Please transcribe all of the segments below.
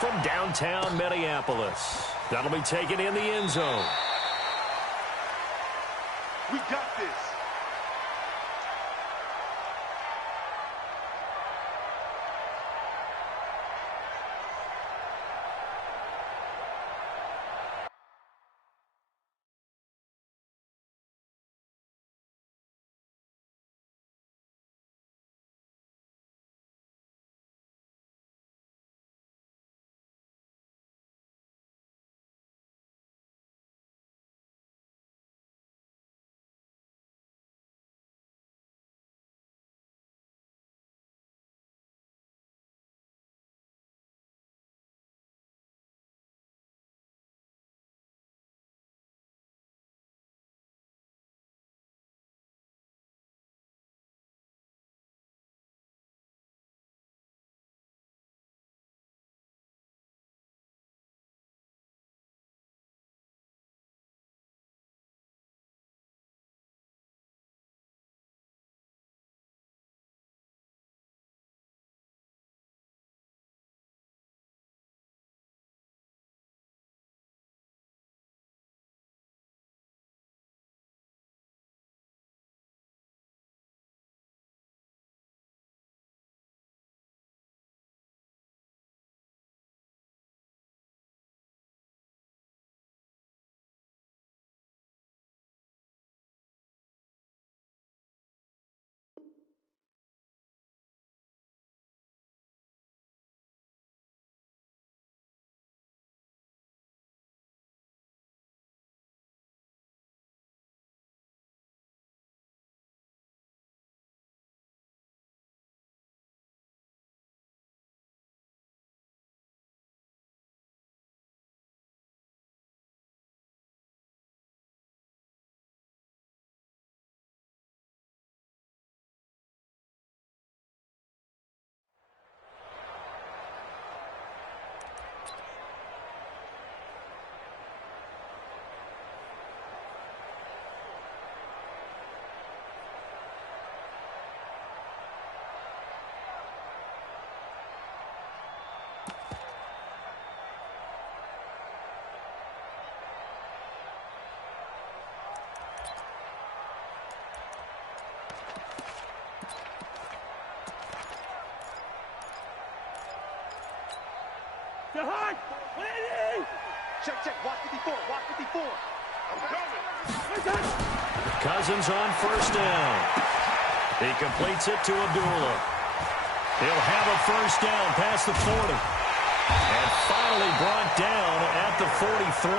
from downtown Minneapolis. That'll be taken in the end zone. We got this. Check, check. Watch 54. Watch 54. I'm coming. Cousins on first down. He completes it to Abdullah. He'll have a first down past the 40. And finally brought down at the 43.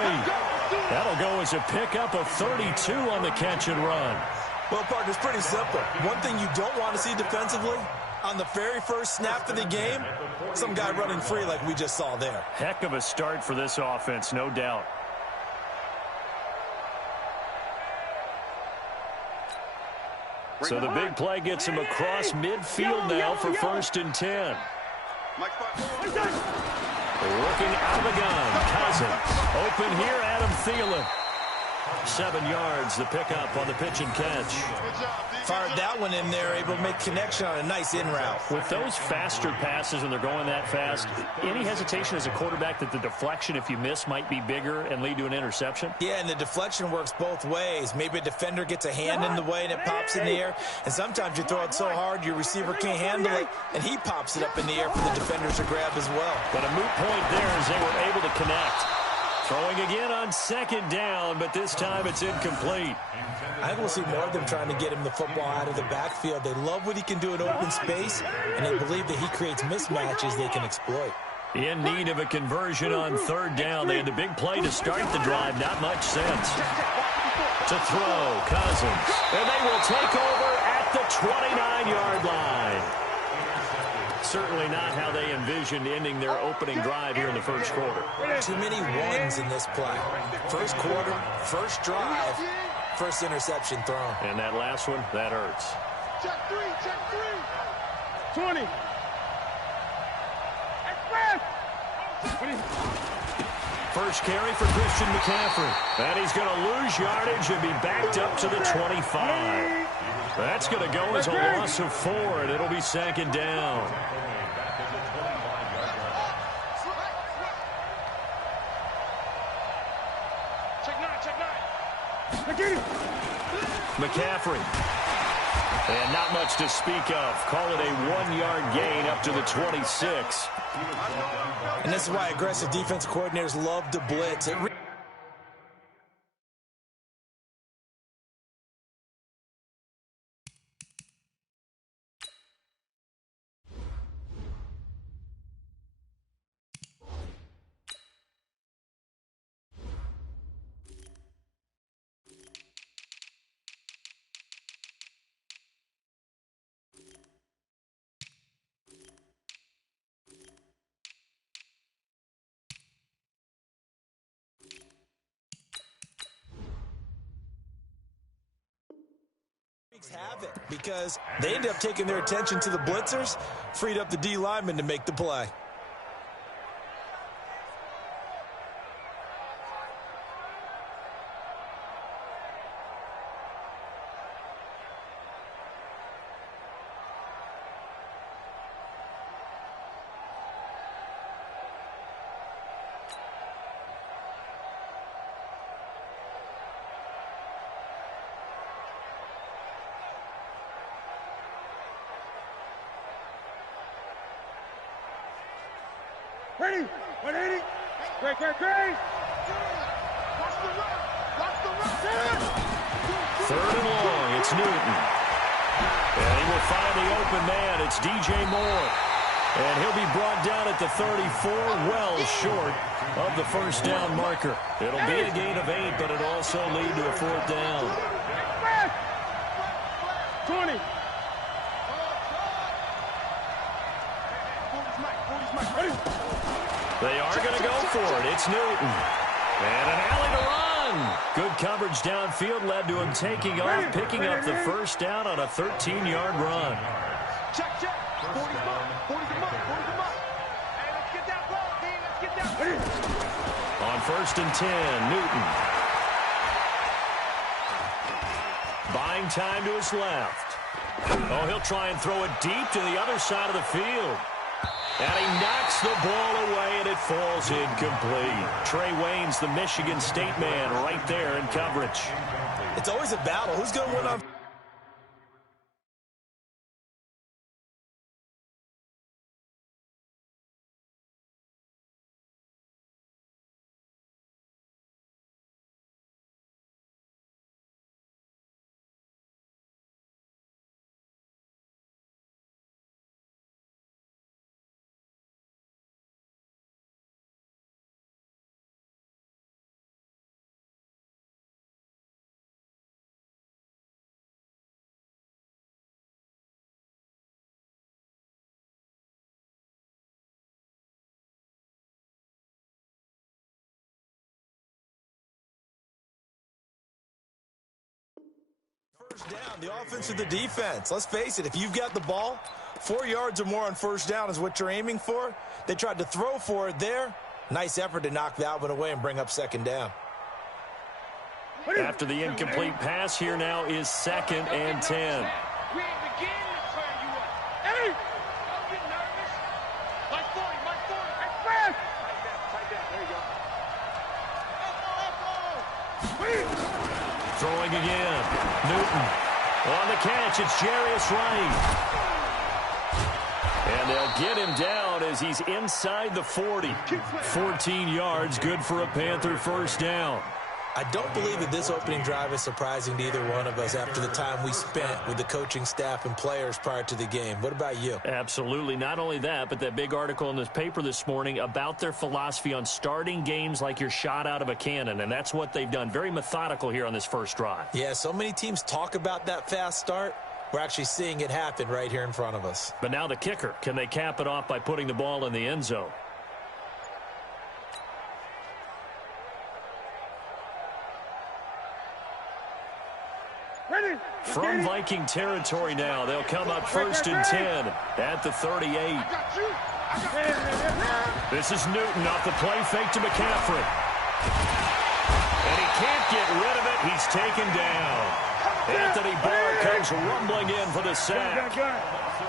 That'll go as a pickup of 32 on the catch and run. Well, partner, it's pretty simple. One thing you don't want to see defensively, on the very first snap of the game, some guy running free like we just saw there. Heck of a start for this offense, no doubt. So the big play gets him across midfield now for 1st and 10. Looking out of the gun, Cousins. Open here, Adam Thielen. 7 yards, the pickup on the pitch and catch. Fired that one in there, able to make connection on a nice in route. With those faster passes when they're going that fast, any hesitation as a quarterback that the deflection, if you miss, might be bigger and lead to an interception? Yeah, and the deflection works both ways. Maybe a defender gets a hand in the way and it pops in the air. And sometimes you throw it so hard your receiver can't handle it, and he pops it up in the air for the defenders to grab as well. But a moot point there as they were able to connect. Throwing again on 2nd down, but this time it's incomplete. I think we'll see more of them trying to get him the football out of the backfield. They love what he can do in open space, and they believe that he creates mismatches they can exploit. In need of a conversion on 3rd down. They had the big play to start the drive. Not much sense. To throw, Cousins. And they will take over at the 29-yard line. Certainly not how they envisioned ending their opening drive here in the first quarter. Too many ones in this play. First quarter, first drive, first interception thrown. And that last one, that hurts. Check 3. 20. First carry for Christian McCaffrey. And he's going to lose yardage and be backed up to the 25. That's going to go as a loss of 4, and it'll be 2nd down. McCaffrey. And not much to speak of. Call it a 1-yard gain up to the 26. And this is why aggressive defense coordinators love to blitz. have it because they ended up taking their attention to the blitzers, freed up the D lineman to make the play. Ready? 180. Great. Watch the run. Third and long. It's Newton. And he will find the open man. It's DJ Moore. And he'll be brought down at the 34, well short of the first down marker. It'll be a gain of 8, but it'll also lead to a fourth down. 20. They are going to go for it. It's Newton. And an alley to run. Good coverage downfield led to him taking off, picking up the first down on a 13-yard run. Check. 40's him up. Hey, let's get that ball, team. Let's get that ball. On first and 10, Newton. Buying time to his left. Oh, he'll try and throw it deep to the other side of the field. And he knocks the ball away, and it falls incomplete. Trey Wayne's the Michigan State man right there in coverage. It's always a battle. Who's going to win on? First down, the offense or the defense. Let's face it, if you've got the ball, 4 yards or more on first down is what you're aiming for. They tried to throw for it there. Nice effort to knock that one away and bring up second down. After the incomplete pass, here now is 2nd and 10. We ain't beginning to turn you up. Hey! Don't get nervous. Mike 40. Hey, fast! Tight down. There you go. Throwing again. Newton. On the catch, it's Jarius Wright. And they'll get him down as he's inside the 40. 14 yards, good for a Panther first down. I don't believe that this opening drive is surprising to either one of us after the time we spent with the coaching staff and players prior to the game. What about you? Absolutely. Not only that, but that big article in this paper this morning about their philosophy on starting games like you're shot out of a cannon, and that's what they've done. Very methodical here on this first drive. Yeah, so many teams talk about that fast start. We're actually seeing it happen right here in front of us. But now the kicker. Can they cap it off by putting the ball in the end zone? From Viking territory now, they'll come up first and 10 at the 38. This is Newton off the play fake to McCaffrey. And he can't get rid of it. He's taken down. Anthony Barr comes rumbling in for the sack.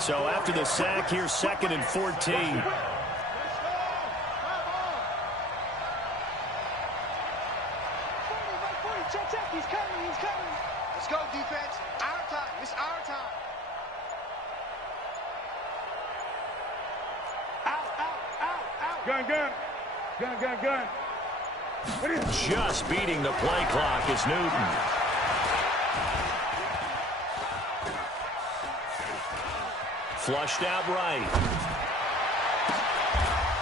So after the sack, here's 2nd and 14. Check. He's coming. He's coming. Let's go, defense. Our time. It's our time. Out. Gun. Just beating the play clock is Newton. Flushed out right.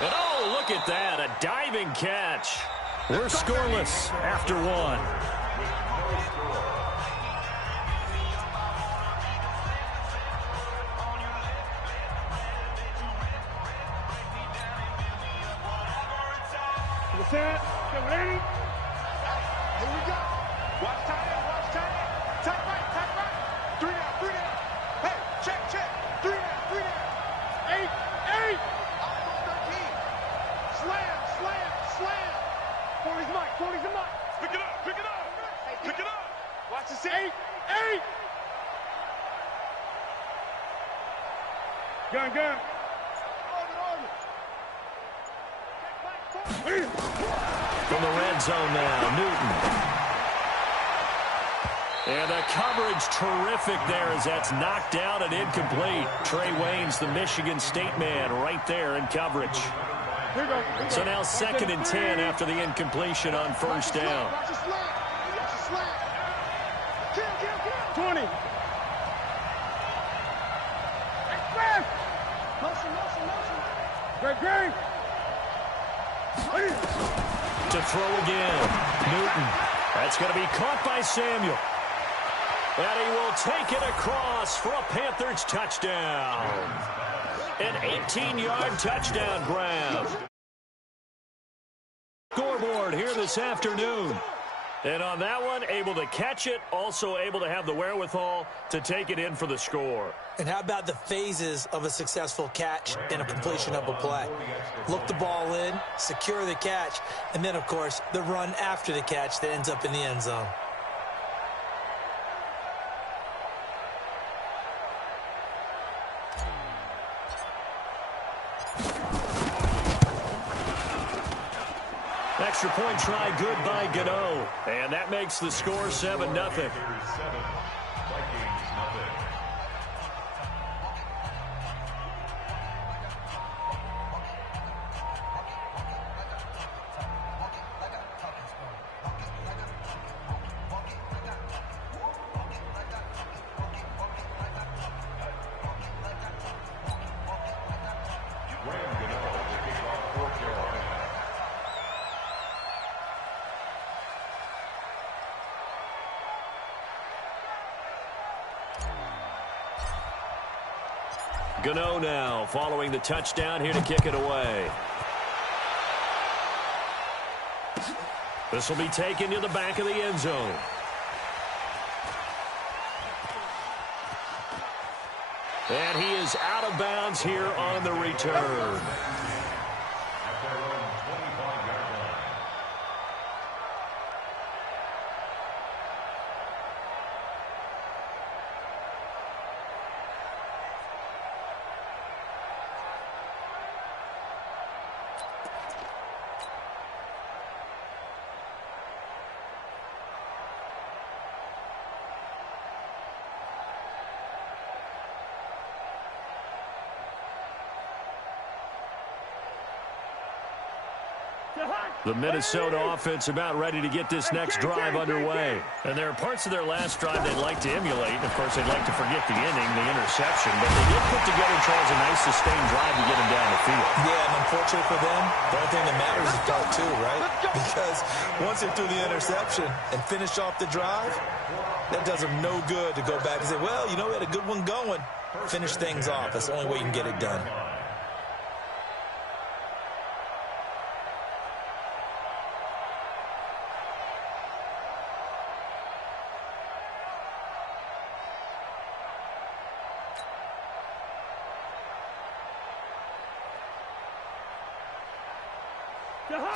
And oh, look at that, a diving catch. We're scoreless after one. Get ready. Here we go. Watch tight end. Tight right. 3 down. Hey, check. 3 down. 8. Almost 13. Slam. 40's the mic. Pick it up. Watch the 8. Gun. From the red zone now, Newton. And the coverage terrific there as that's knocked down and incomplete. Trey Waynes, the Michigan State man, right there in coverage. So now 2nd and 10 after the incompletion on first down. Watch the slant. Kill. 20. Express. Motion. Great. To throw again, Newton. That's going to be caught by Samuel. And he will take it across for a Panthers touchdown. An 18-yard touchdown grab. Scoreboard here this afternoon. And on that one, able to catch it, also able to have the wherewithal to take it in for the score. And how about the phases of a successful catch and a completion of a play? Look the ball in, secure the catch, and then, of course, the run after the catch that ends up in the end zone. Extra point try good by Gano. And that makes the score 7-0. Gano now following the touchdown here to kick it away. This will be taken to the back of the end zone. And he is out of bounds here on the return. The Minnesota offense about ready to get this next drive underway. And there are parts of their last drive they'd like to emulate. Of course, they'd like to forget the inning, the interception. But they did put together, Charles, a nice sustained drive to get them down the field. Yeah, and unfortunately for them, the only thing that matters is part 2, right? Because once they threw the interception and finished off the drive, that does them no good to go back and say, well, you know, we had a good one going. Finish things off. That's the only way you can get it done.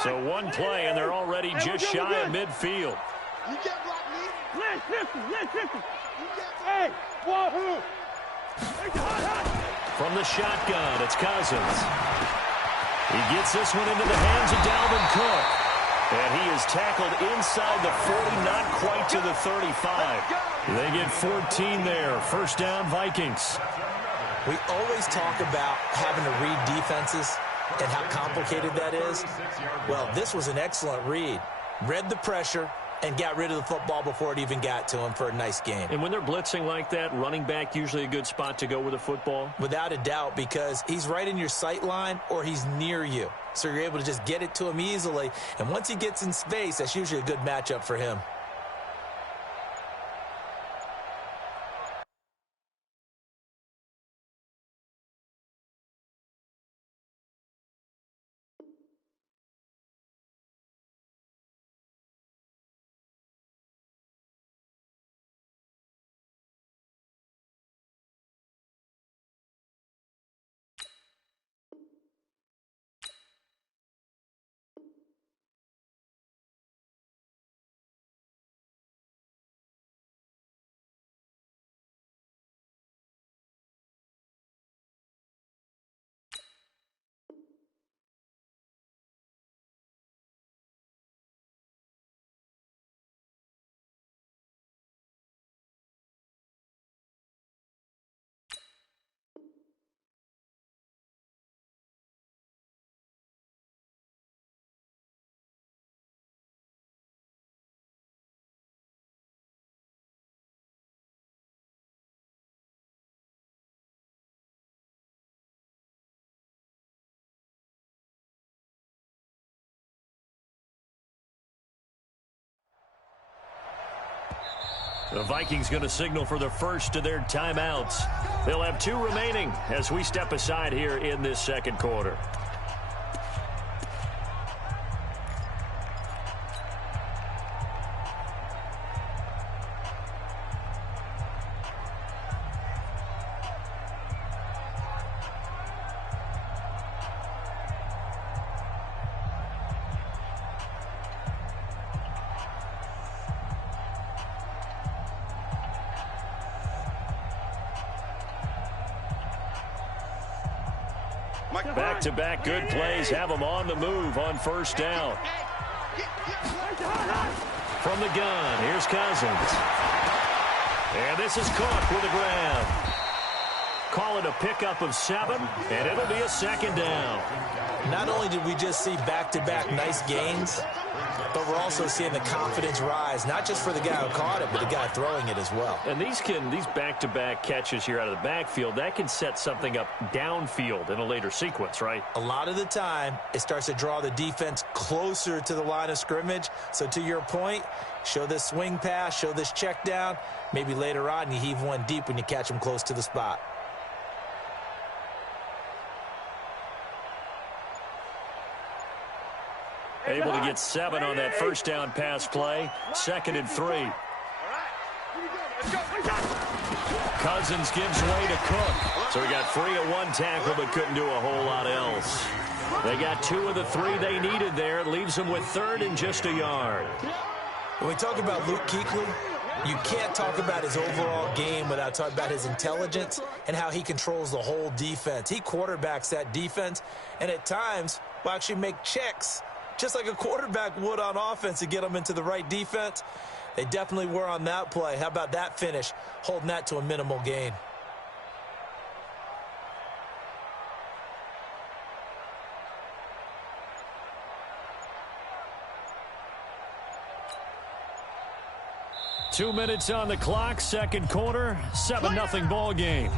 So one play, and they're already just shy of midfield. You get blocked, Lee. Listen. Hey, wahoo! From the shotgun, it's Cousins. He gets this one into the hands of Dalvin Cook. And he is tackled inside the 40, not quite to the 35. They get 14 there. First down, Vikings. We always talk about having to read defenses and how complicated that is. Well, this was an excellent read. Read the pressure and got rid of the football before it even got to him for a nice game. And when they're blitzing like that, running back usually a good spot to go with the football? Without a doubt, because he's right in your sight line or he's near you. So you're able to just get it to him easily. And once he gets in space, that's usually a good matchup for him. The Vikings going to signal for the first of their timeouts. They'll have 2 remaining as we step aside here in this second quarter. Back-to-back good plays have them on the move on first down. From the gun, here's Cousins. And this is Cook with a grab. Call it a pickup of 7, and it'll be a second down. Not only did we just see back-to-back nice gains, but we're also seeing the confidence rise, not just for the guy who caught it, but the guy throwing it as well. And these back-to-back catches here out of the backfield, that can set something up downfield in a later sequence, right? A lot of the time, it starts to draw the defense closer to the line of scrimmage. So to your point, show this swing pass, show this check down. Maybe later on you heave one deep when you catch them close to the spot. Able to get 7 on that first down pass play. 2nd and 3. Cousins gives way to Cook. So he got free of 1 tackle but couldn't do a whole lot else. They got 2 of the 3 they needed there. It leaves them with 3rd and just a yard. When we talk about Luke Kuechly, you can't talk about his overall game without talking about his intelligence and how he controls the whole defense. He quarterbacks that defense and at times will actually make checks just like a quarterback would on offense to get them into the right defense. They definitely were on that play. How about that finish, holding that to a minimal gain? Two minutes on the clock, second quarter, 7-0 ball game.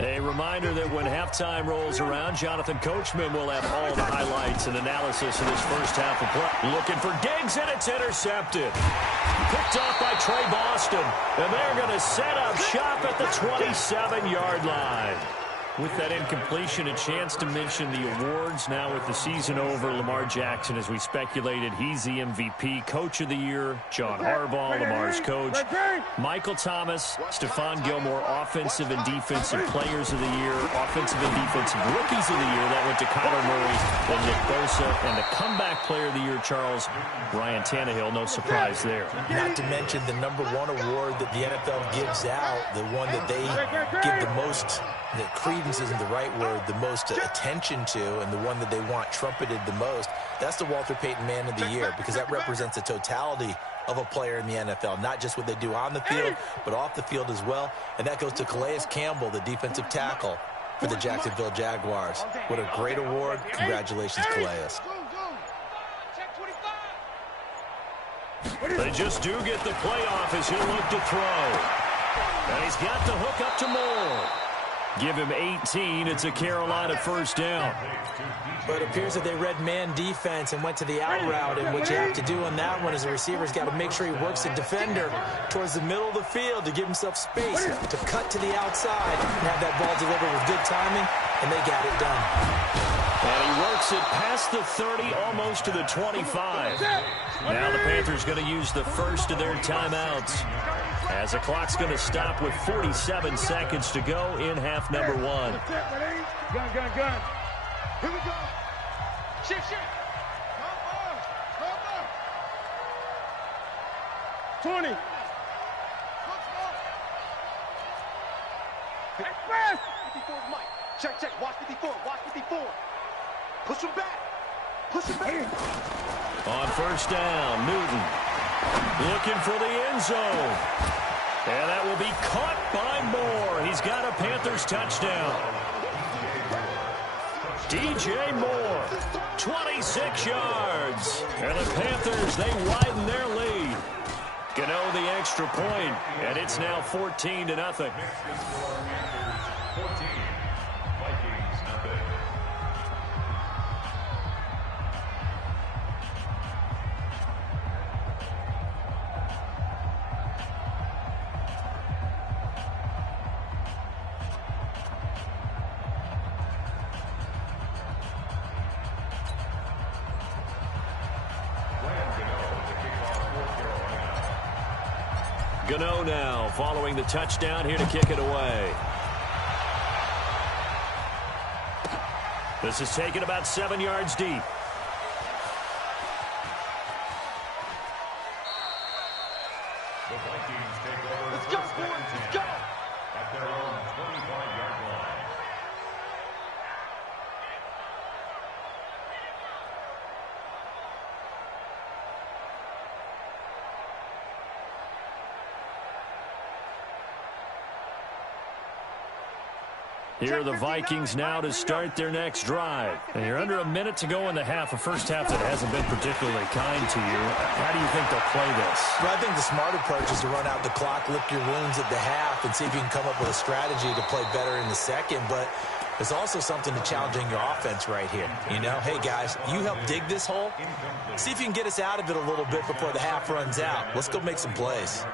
A reminder that when halftime rolls around, Jonathan Coachman will have all the highlights and analysis of this first half of play. Looking for Diggs, and it's intercepted. Picked off by Trey Boston, and they're going to set up shop at the 27-yard line. With that incompletion, a chance to mention the awards. Now with the season over, Lamar Jackson, as we speculated, he's the MVP, Coach of the Year. John Harbaugh, Lamar's coach. Michael Thomas, Stephon Gilmore, Offensive and Defensive Players of the Year. Offensive and Defensive Rookies of the Year. That went to Kyler Murray, then Nick Bosa, and the Comeback Player of the Year, Charles, Ryan Tannehill. No surprise there. Not to mention the #1 award that the NFL gives out, the one that they give the most, the credence isn't the right word, the most attention to, and the one that they want trumpeted the most. That's the Walter Payton Man of the Year, because that represents the totality of a player in the NFL, not just what they do on the field, but off the field as well. And that goes to Calais Campbell, the defensive tackle for the Jacksonville Jaguars. What a great award. Congratulations, Calais. They just do get the playoff as he'll look to throw. And he's got the hook up to Moore. Give him 18. It's a Carolina first down. But it appears that they read man defense and went to the out route, and what you have to do on that one is the receiver's got to make sure he works the defender towards the middle of the field to give himself space to cut to the outside and have that ball delivered with good timing, and they got it done. And he works it past the 30, almost to the 25. Now the Panthers going to use the first of their timeouts, as the clock's going to stop with 47 seconds to go in half number 1. Gun. Here we go. Shift. Come on. 20. Express. 54 is Mike. Check. Watch 54. Push him back. On first down, Newton looking for the end zone. And that will be caught by Moore. He's got a Panthers touchdown. DJ Moore, 26 yards. And the Panthers, they widen their lead. Gano the extra point, and it's now 14-0. Gano now following the touchdown, here to kick it away. This is taken about 7 yards deep. The Vikings take over. Let's go, boys. Let's go. At their own 25-yard line. Here are the Vikings now to start their next drive. And you're under a minute to go in the half, a first half that hasn't been particularly kind to you. How do you think they'll play this? Well, I think the smart approach is to run out the clock, lick your wounds at the half, and see if you can come up with a strategy to play better in the second. But there's also something to challenging your offense right here. You know, hey, guys, you help dig this hole. See if you can get us out of it a little bit before the half runs out. Let's go make some plays.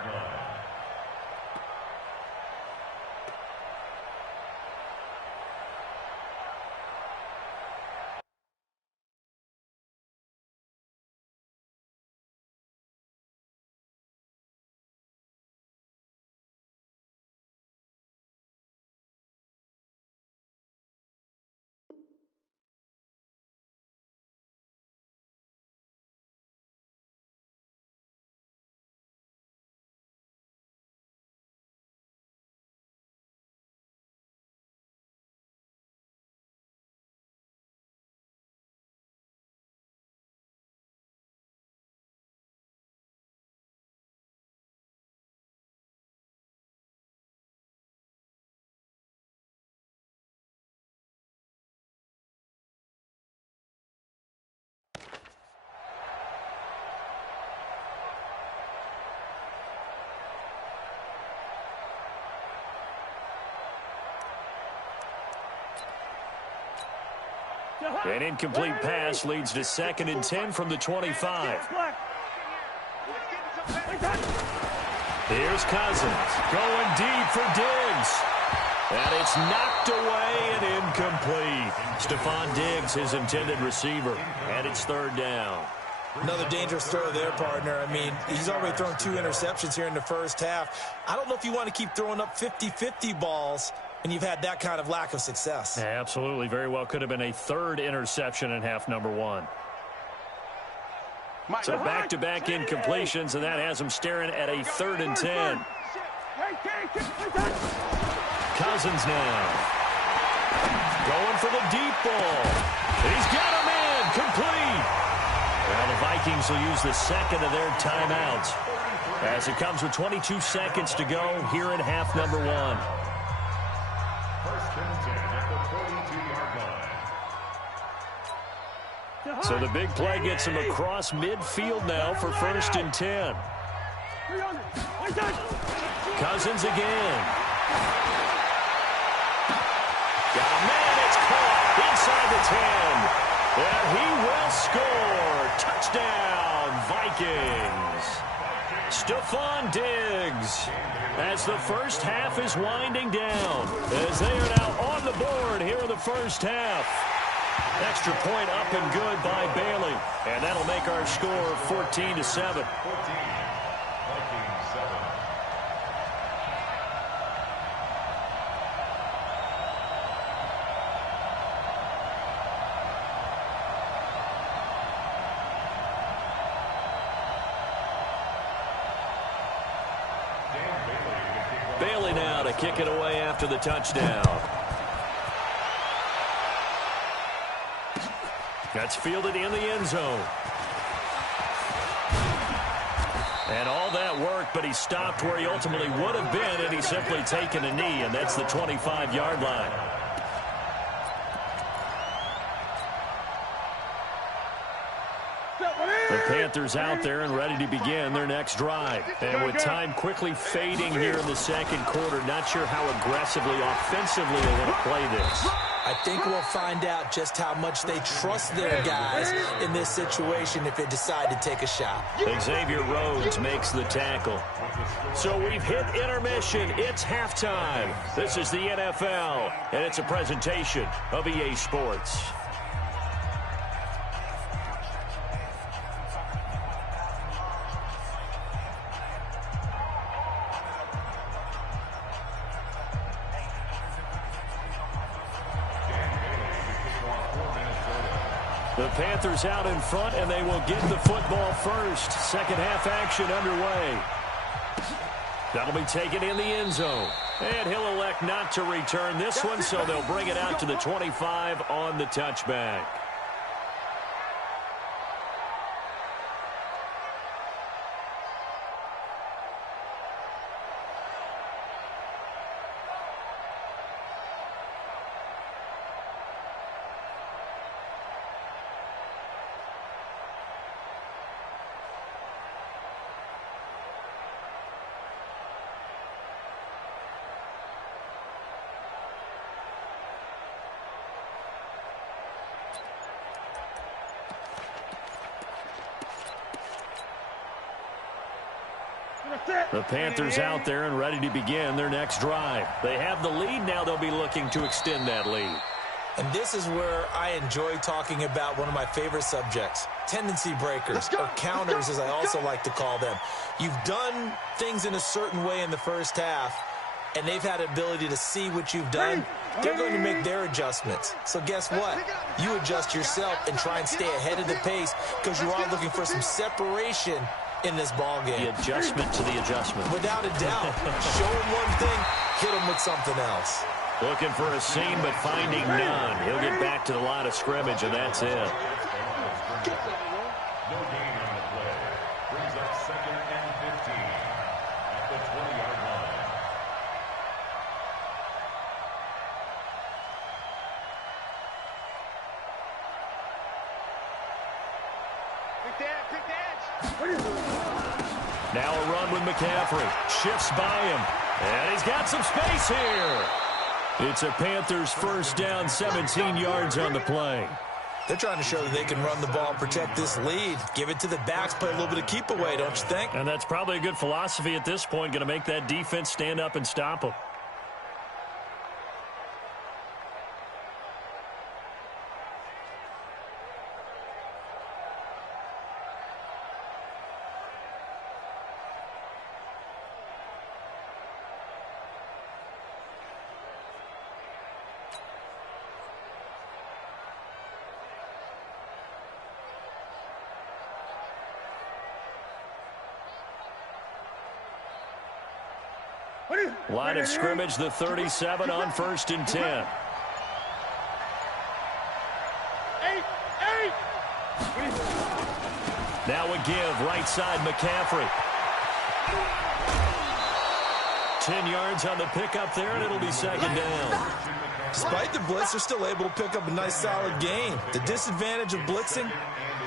An incomplete pass leads to 2nd and 10 from the 25. Here's Cousins going deep for Diggs. And it's knocked away and incomplete. Stephon Diggs, his intended receiver. And it's third down. Another dangerous throw there, partner. I mean, he's already thrown 2 interceptions here in the first half. I don't know if you want to keep throwing up 50-50 balls and you've had that kind of lack of success. Yeah, absolutely. Very well could have been a third interception in half number 1. So back-to-back incompletions, and that has him staring at a 3rd and 10. Cousins now. Going for the deep ball. He's got him in. Complete. Well, the Vikings will use the second of their timeouts as it comes with 22 seconds to go here in half number 1. First and 10 at the 42-yard line. So the big play gets him across midfield now for 1st and 10. Cousins again. Got a man, it's caught inside the 10. And he will score. Touchdown, Vikings. Stephon Diggs. As the first half is winding down, as they are now on the board here in the first half. Extra point up and good by Bailey. And that'll make our score 14-7. Bailey now to kick it away after the touchdown. That's fielded in the end zone. And all that work, but he stopped where he ultimately would have been had he simply taken a knee, and that's the 25-yard line. The Panthers out there and ready to begin their next drive. And with time quickly fading here in the second quarter, not sure how aggressively, offensively they want to play this. I think we'll find out just how much they trust their guys in this situation if they decide to take a shot. Xavier Rhodes makes the tackle. So we've hit intermission. It's halftime. This is the NFL, and it's a presentation of EA Sports. The Panthers out in front, and they will get the football first. Second half action underway. That'll be taken in the end zone. And he'll elect not to return this one, so they'll bring it out to the 25 on the touchback. The Panthers out there and ready to begin their next drive. They have the lead. Now they'll be looking to extend that lead. And this is where I enjoy talking about one of my favorite subjects, tendency breakers, or counters as I also like to call them. You've done things in a certain way in the first half, and they've had the ability to see what you've done. They're going to make their adjustments. So guess what? You adjust yourself and try and stay ahead of the pace because you are looking for some separation in this ball game. The adjustment to the adjustment. Without a doubt. Show him one thing, hit him with something else. Looking for a seam, but finding none. He'll get back to the line of scrimmage, and that's it. No gain on the play. Brings up 2nd and 15 at the 20-yard line. Now a run with McCaffrey. Shifts by him. And he's got some space here. It's a Panthers first down, 17 yards on the play. They're trying to show that they can run the ball and protect this lead. Give it to the backs, play a little bit of keep away, don't you think? And that's probably a good philosophy at this point. Going to make that defense stand up and stop them. Line of scrimmage, the 37 on 1st and 10. Now a give, right side McCaffrey. 10 yards on the pickup there, and it'll be 2nd down. Despite the blitz, they're still able to pick up a nice, solid gain. The disadvantage of blitzing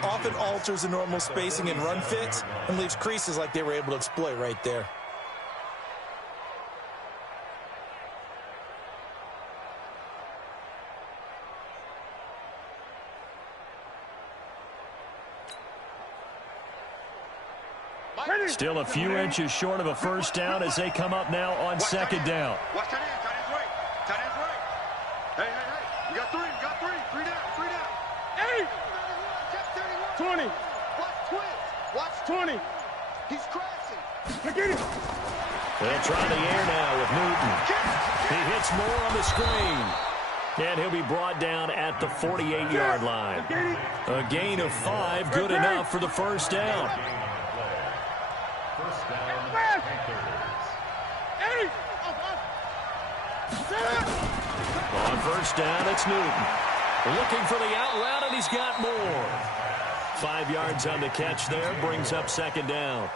often alters the normal spacing and run fits and leaves creases like they were able to exploit right there. Still a few inches short of a 1st down as they come up now on 2nd down. Watch tight end, tight end's right. Tight end's right. Hey, hey, hey. We got three, we got three. 3 down, 3 down. Hey! Check 31. 20. Watch twins. Watch 20. He's crashing. Get him. They'll try the air now with Newton. He hits more on the screen. And he'll be brought down at the 48-yard line. A gain of 5, good enough for the 1st down. First down, Panthers. On 1st down, it's Newton. Looking for the out route, and he's got more. 5 yards on the catch there, brings up 2nd down.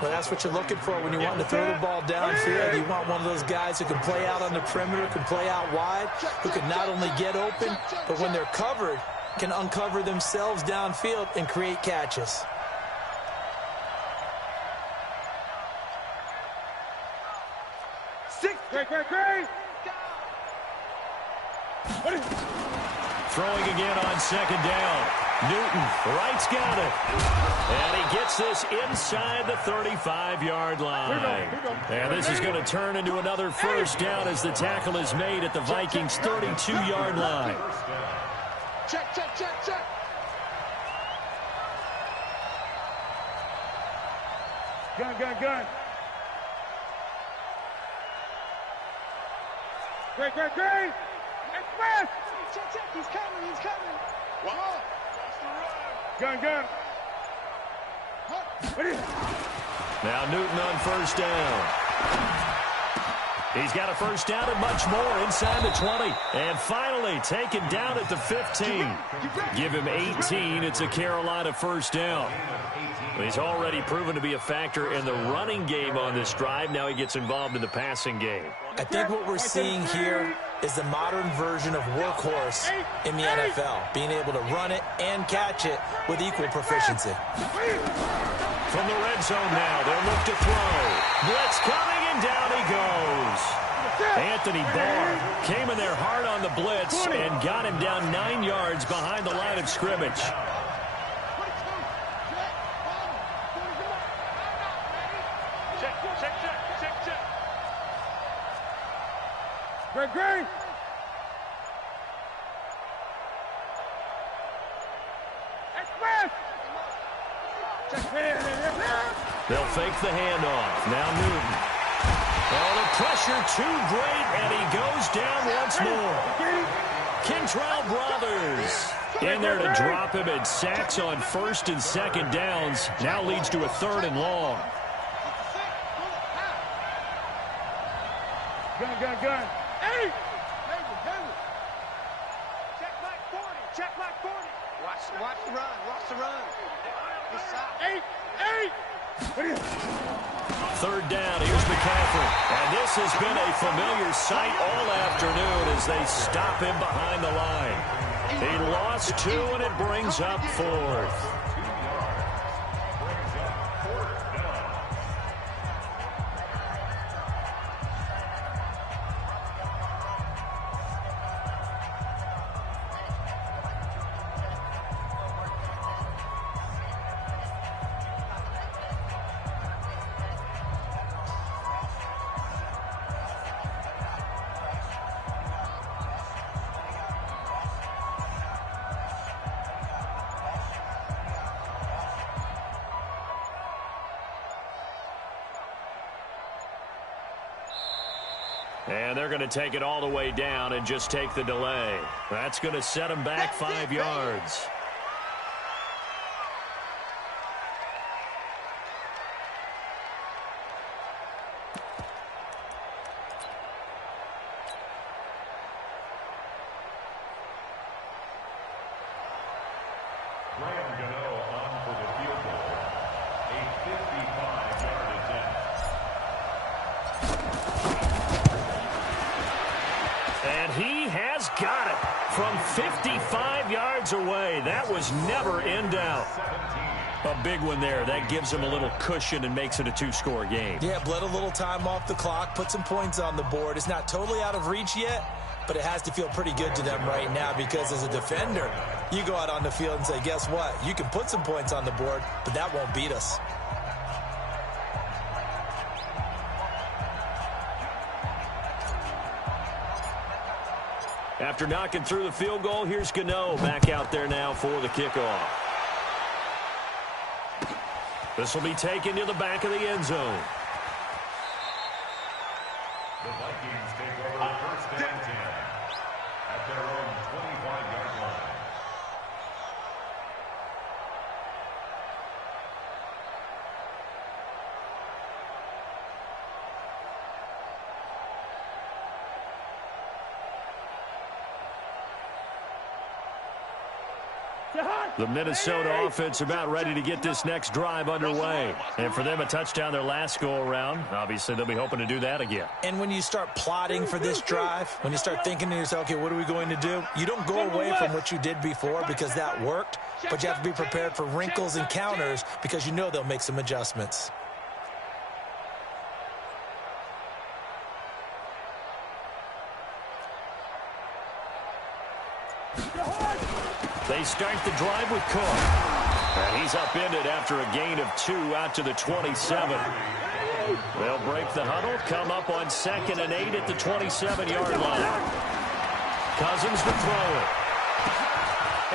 Well, that's what you're looking for when you want to throw the ball downfield. You want one of those guys who can play out on the perimeter, can play out wide, who can not only get open, but when they're covered, can uncover themselves downfield and create catches. Great. Throwing again on 2nd down. Newton, right's got it. And he gets this inside the 35-yard line. And this is going to turn into another 1st down as the tackle is made at the Vikings' 32-yard line. Check. Gun. Great. Express! Check. He's coming. Wow. Gun. Now Newton on 1st down. He's got a 1st down and much more inside the 20. And finally taken down at the 15. Give him 18. It's a Carolina 1st down. He's already proven to be a factor in the running game on this drive. Now he gets involved in the passing game. I think what we're seeing here is the modern version of workhorse in the NFL, being able to run it and catch it with equal proficiency. From the red zone now, they'll look to throw. Blitz coming, and down he goes. Anthony Barr came in there hard on the blitz and got him down 9 yards behind the line of scrimmage. Great. Express! They'll fake the handoff. Now Newton. Oh, the pressure too great, and he goes down once more. Kentrell Brothers in there to drop him, and sacks on 1st and 2nd downs. Now leads to a 3rd and long. Gun. Hey! Check like 40. Watch the run. Eight! 3rd down, here's McCaffrey. And this has been a familiar sight all afternoon as they stop him behind the line. He lost 2, and it brings up 4th. And they're going to take it all the way down and just take the delay. That's going to set them back 5 yards. got it from 55 yards away. That was never in doubt. A big one there. That gives them a little cushion and makes it a two-score game. Yeah, bled a little time off the clock, put some points on the board. It's not totally out of reach yet, but it has to feel pretty good to them right now because as a defender, you go out on the field and say, guess what? You can put some points on the board, but that won't beat us. After knocking through the field goal, here's Gano back out there now for the kickoff. This will be taken to the back of the end zone. The Vikings take over first and 10 at their own 25-yard line. The Minnesota offense about ready to get this next drive underway. And for them, a touchdown their last go-around. Obviously, they'll be hoping to do that again. And when you start plotting for this drive, when you start thinking to yourself, okay, what are we going to do? You don't go away from what you did before because that worked, but you have to be prepared for wrinkles and counters because you know they'll make some adjustments. They start the drive with Cook. And he's upended after a gain of 2 out to the 27. They'll break the huddle, come up on 2nd and 8 at the 27-yard line. Cousins to throw it.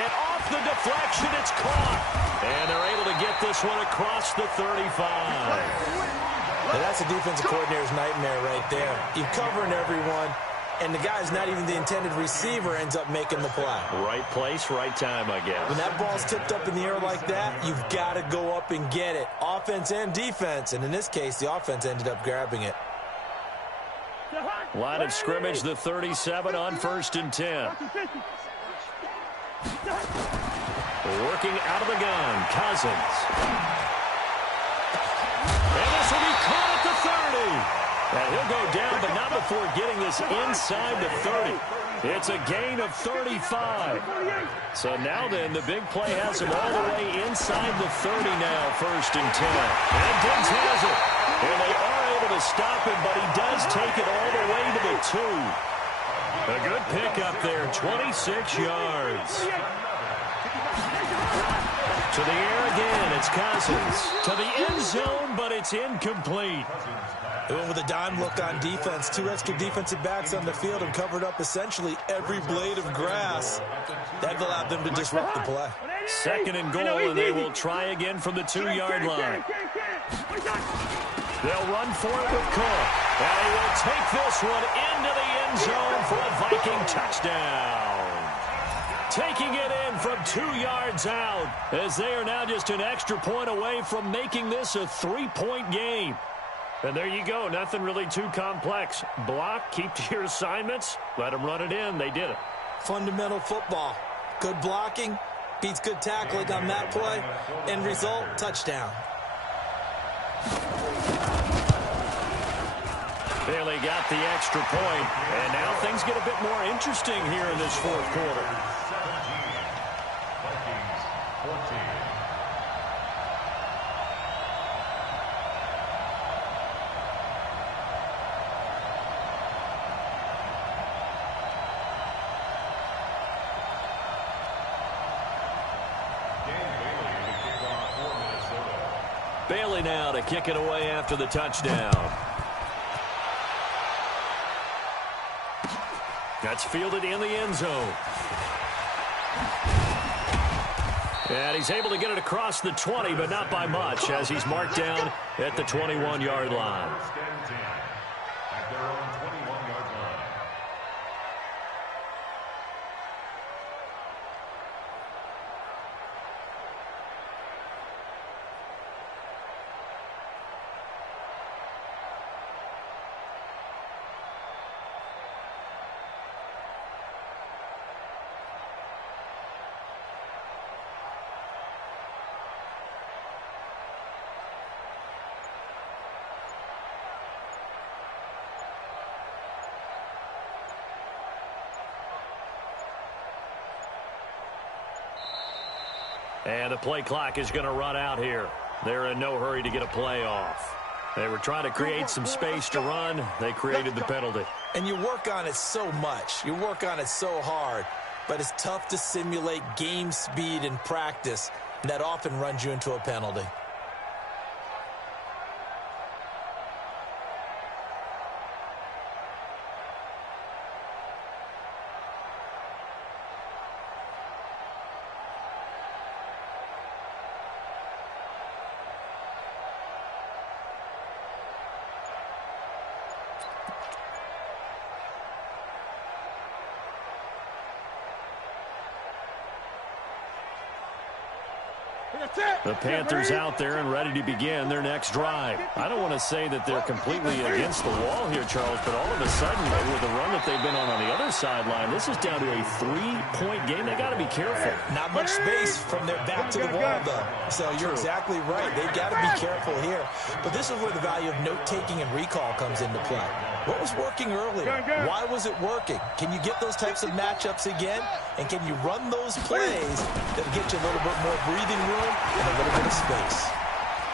And off the deflection, it's caught. And they're able to get this one across the 35. Now that's a defensive coordinator's nightmare right there. You're covering everyone, and the guy's not even the intended receiver ends up making the play. Right place, right time, I guess. When that ball's tipped up in the air like that, you've got to go up and get it. Offense and defense, and in this case, the offense ended up grabbing it. Line of scrimmage, the 37 on 1st and 10. Working out of the gun, Cousins. And this will be caught at the 30. And he'll go down, but not before getting this inside the 30. It's a gain of 35. So now then, the big play has him all the way inside the 30 now, 1st and 10. And Diggs has it. And they are able to stop him, but he does take it all the way to the 2. A good pickup there, 26 yards. To the air again, it's Cousins. To the end zone, but it's incomplete. They went with a dime look on defense. 2 extra defensive backs on the field and covered up essentially every blade of grass. That allowed them to disrupt the play. 2nd and goal, and they will try again from the 2-yard line. They'll run for it with Cook. And he will take this one into the end zone for a Viking touchdown. Taking it in from 2 yards out, as they are now just an extra point away from making this a 3-point game. And there you go. Nothing really too complex. Block, keep to your assignments, let them run it in. They did it. Fundamental football. Good blocking beats good tackling on that play. End result, touchdown. Bailey got the extra point, and now things get a bit more interesting here in this 4th quarter. 17, Vikings 14. Bailey now to kick it away after the touchdown. That's fielded in the end zone. And he's able to get it across the 20, but not by much, as he's marked down at the 21-yard line. First and 10 at their own 21-yard line. And the play clock is going to run out here. They're in no hurry to get a play off. They were trying to create some space to run. They created the penalty. And you work on it so much. You work on it so hard. But it's tough to simulate game speed in practice. That often runs you into a penalty. The Panthers out there and ready to begin their next drive. I don't want to say that they're completely against the wall here, Charles, but all of a sudden, with the run that they've been on the other sideline, this is down to a 3-point game. They got to be careful. Not much space from their back to the wall, though. So you're exactly right. They've got to be careful here. But this is where the value of note-taking and recall comes into play. What was working earlier? Why was it working? Can you get those types of matchups again? And can you run those plays that get you a little bit more breathing room and a little bit of space?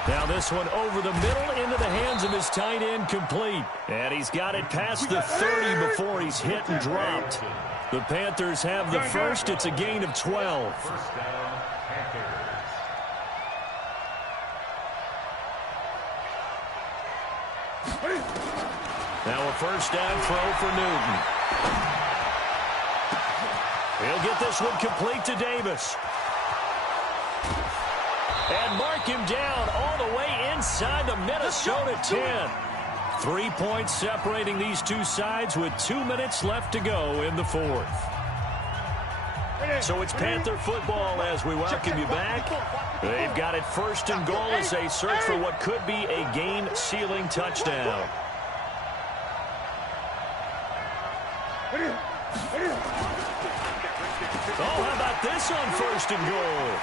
Now this one over the middle into the hands of his tight end, complete. And he's got it past the 30 before he's hit and dropped. The Panthers have the first. It's a gain of 12. First down, Panthers. Now a first down throw for Newton. He'll get this one complete to Davis. And mark him down all the way inside the Minnesota 10. 3 points separating these two sides with 2 minutes left to go in the fourth. So it's Panther football as we welcome you back. They've got it first and goal as they search for what could be a game-sealing touchdown. Oh, how about this on first and goal?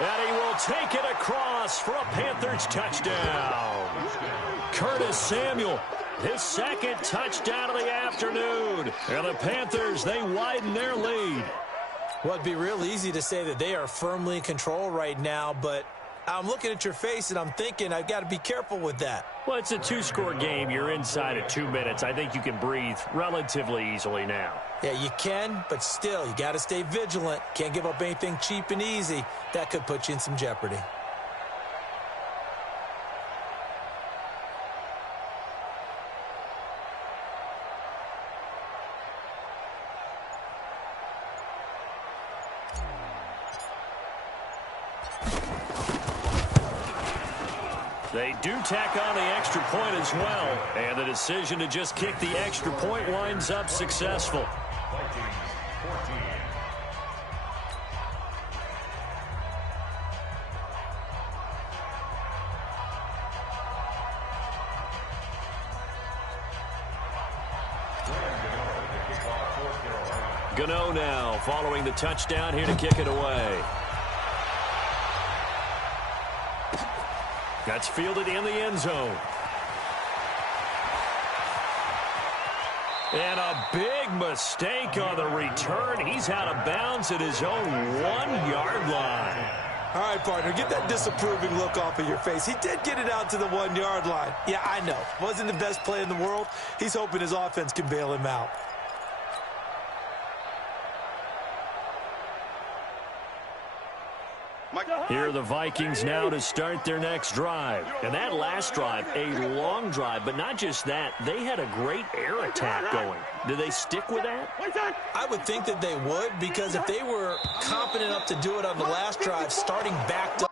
And he will take it across for a Panthers touchdoad. Curtis Samuel, his second touchdown of the afternoon. And the Panthers, they widen their lead. Well, it'd be real easy to say that they are firmly in control right now, but I'm looking at your face and I'm thinking I've got to be careful with that. Well, it's a two-score game. You're inside of 2 minutes. I think you can breathe relatively easily now. Yeah, you can, but still, you got to stay vigilant. Can't give up anything cheap and easy. That could put you in some jeopardy. They do tack on the extra point as well. And the decision to just kick the extra point winds up successful. Vikings 14. Gano now following the touchdown here to kick it away. That's fielded in the end zone. And a big mistake on the return. He's out of bounds at his own 1-yard line. All right, partner, get that disapproving look off of your face. He did get it out to the 1-yard line. Yeah, I know. Wasn't the best play in the world. He's hoping his offense can bail him out. Here are the Vikings now to start their next drive. And that last drive, a long drive, but not just that. They had a great air attack going. Do they stick with that? I would think that they would, because if they were confident enough to do it on the last drive, starting backed up